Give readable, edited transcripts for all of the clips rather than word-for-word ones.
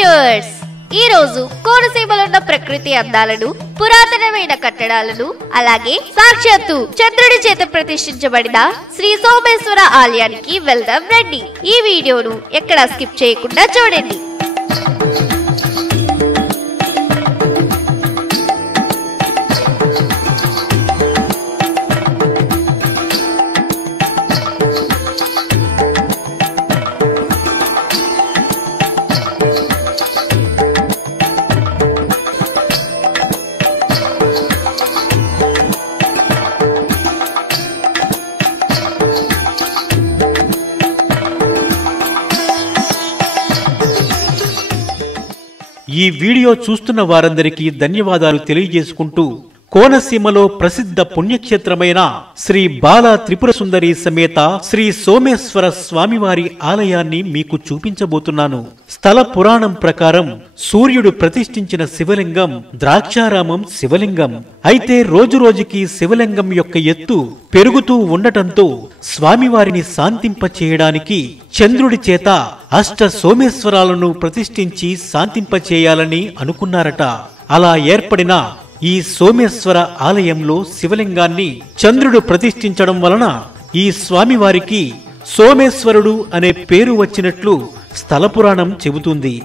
Viewers, ఈ రోజు కోనసీమలో ఉన్న ప్రకృతి అందాలను, పురాతనమైన కట్టడాలను, అలాగే సాక్షాత్తు చంద్రుడి చేత ప్రతిష్ఠించబడిన శ్రీ సోమేశ్వర ఆలయానికి వెళ్దాం రండి. ఈ వీడియోను ఎక్కడా స్కిప్ చేయకుండా చూడండి. ఈ వీడియో చూస్తున్న వారందరికీ ధన్యవాదాలు తెలియజేసుకుంటూ కోనసీమలో ప్రసిద్ధ పుణ్యక్షేత్రమైన శ్రీ బాల త్రిపుర సుందరి సమేత శ్రీ సోమేశ్వర స్వామివారి ఆలయాన్ని మీకు చూపించబోతున్నాను. స్థల పురాణం ప్రకారం సూర్యుడు ప్రతిష్ఠించిన శివలింగం ద్రాక్షారామం శివలింగం. అయితే రోజురోజుకి శివలింగం యొక్క ఎత్తు పెరుగుతూ ఉండటంతో స్వామివారిని శాంతింప చేయడానికి చంద్రుడి చేత అష్ట సోమేశ్వరాలను ప్రతిష్ఠించి శాంతింప చేయాలని అనుకున్నారట. అలా ఏర్పడిన ఈ సోమేశ్వర ఆలయంలో శివలింగాన్ని చంద్రుడు ప్రతిష్ఠించడం వలన ఈ స్వామివారికి సోమేశ్వరుడు అనే పేరు వచ్చినట్లు స్థల పురాణం చెబుతుంది.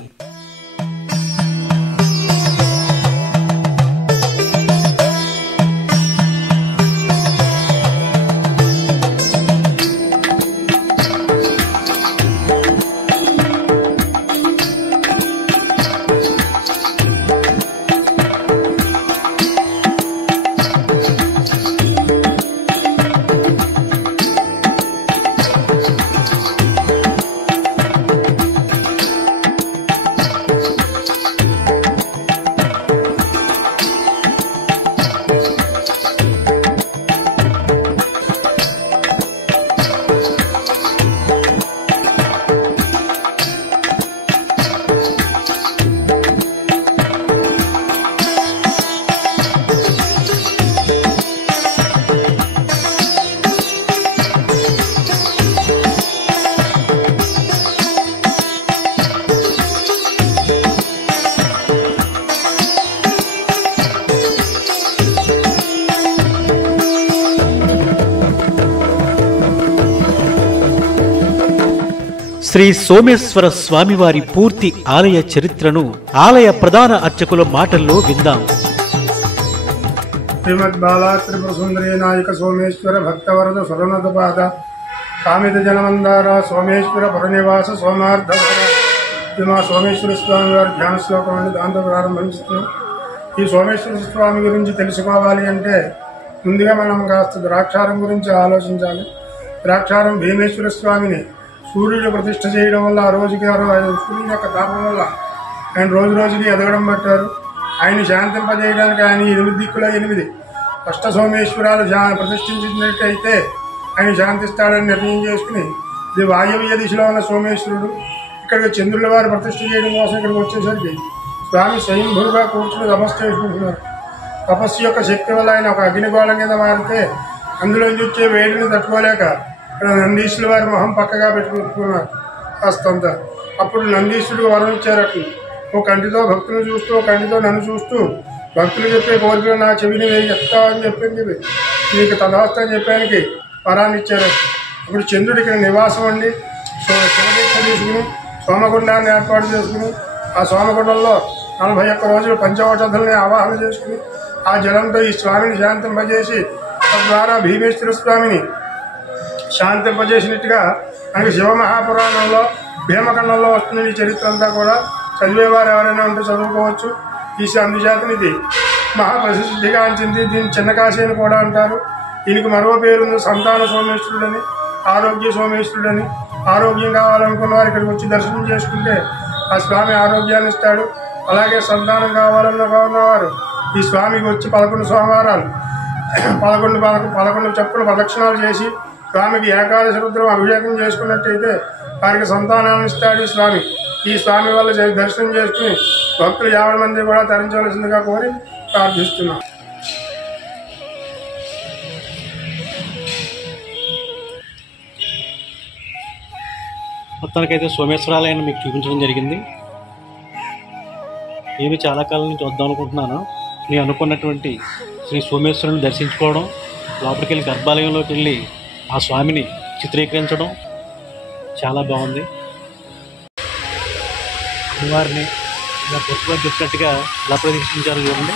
శ్రీ సోమేశ్వర స్వామివారి పూర్తి ఆలయ చరిత్రను ఆలయ ప్రధాన అర్చకుల మాటల్లో విందాం. శ్రీమద్ బాలా త్రిపుర సుందరీ నాయక సోమేశ్వర భక్తవరద సురనదపాద కామిత జనమందార సోమేశ్వర పరనివాస సోమార్థవర మా సోమేశ్వర స్వామి వారి ధ్యాన శ్లోకం అని దాంతో ప్రారంభిస్తున్నాం. ఈ సోమేశ్వర స్వామి గురించి తెలుసుకోవాలి అంటే ముందుగా మనం కాస్త ద్రాక్షారం గురించి ఆలోచించాలి. ద్రాక్షారం భీమేశ్వర స్వామిని సూర్యుడు ప్రతిష్ఠ చేయడం వల్ల ఆ రోజుకి సూర్యుని యొక్క తాపం వల్ల ఆయన రోజు రోజుకి ఎదగడం పట్టారు. ఆయన శాంతింపజేయడానికి ఆయన 8 దిక్కుల 8 అష్ట సోమేశ్వరాలు ప్రతిష్ఠించినట్టయితే ఆయన శాంతిస్తాడని నిర్ణయం చేసుకుని ఇది వాయవ్య దిశలో ఉన్న సోమేశ్వరుడు. ఇక్కడికి చంద్రుల వారు ప్రతిష్ఠ చేయడం కోసం ఇక్కడికి వచ్చేసరికి స్వామి స్వయంభూగా కూర్చుని తపస్సు చేసుకుంటున్నారు. తపస్సు యొక్క శక్తి వల్ల ఆయన ఒక అగ్నిగోళం కింద మారితే అందులోంచి వచ్చే వేడిని తట్టుకోలేక ఇక్కడ నందీశ్వరుడు వారి మొహం పక్కగా పెట్టుకుంటున్నారు కాస్తంతా. అప్పుడు నందీశ్వరుడు వరం ఇచ్చారట, ఓ కంటితో భక్తులను చూస్తూ ఓ కంటితో నన్ను చూస్తూ భక్తులు చెప్పే కోరికలు నా చెవిని వేయి చెప్తావని చెప్పి నీకు తదాస్త అని చెప్పడానికి వరాన్ని ఇచ్చారట. అప్పుడు చంద్రుడు ఇక్కడ నివాసం అండి శివదీక్ష తీసుకుని సోమగుండాన్ని ఏర్పాటు చేసుకుని ఆ సోమగుండంలో 41 రోజులు పంచవటధుల్ని ఆవాహన చేసుకుని ఆ జలంతో ఈ స్వామిని శాంతింపజేసి తద్వారా భీమేశ్వర స్వామిని శాంతింపజేసినట్టుగా మనకి శివమహాపురాణంలో భీమఖండంలో వస్తున్న ఈ చరిత్ర అంతా కూడా చదివేవారు ఎవరైనా ఉంటే చదువుకోవచ్చు. ఈ అందుచేతని ఇది మహాప్రసిద్ధిగాంచింది. దీన్ని చిన్నకాశీ అని కూడా అంటారు. దీనికి మరో పేరు సంతాన సోమేశ్వరుడని, ఆరోగ్య సోమేశ్వరుడని. ఆరోగ్యం కావాలనుకున్న వారు ఇక్కడికి వచ్చి దర్శనం చేసుకుంటే ఆ స్వామి ఆరోగ్యాన్ని ఇస్తాడు. అలాగే సంతానం కావాలన్నవారు ఈ స్వామికి వచ్చి 11 సోమవారాలు 11 చెప్పులు ప్రదక్షిణాలు చేసి స్వామికి ఏకాదశి రుద్రం అభిషేకం చేసుకున్నట్టయితే వారికి సంతానాన్ని ఇస్తాడు ఈ స్వామి. ఈ స్వామి వల్ల దర్శనం చేసుకుని భక్తులు 50 మంది కూడా తరించవలసిందిగా కోరి ప్రార్థిస్తున్నాం. మొత్తానికైతే సోమేశ్వరాలయాన్ని మీకు చూపించడం జరిగింది. నేను చాలా కాలం నుంచి వద్దాం అనుకుంటున్నాను. నేను అనుకున్నటువంటి శ్రీ సోమేశ్వరుని దర్శించుకోవడం, లోపలికి వెళ్ళి గర్భాలయంలోకి వెళ్ళి ఆ స్వామిని చిత్రీకరించడం చాలా బాగుంది. అమ్మవారిని ఇలా పుస్తకం చెప్పినట్టుగా ఇలా ప్రదర్శించారు చూడండి.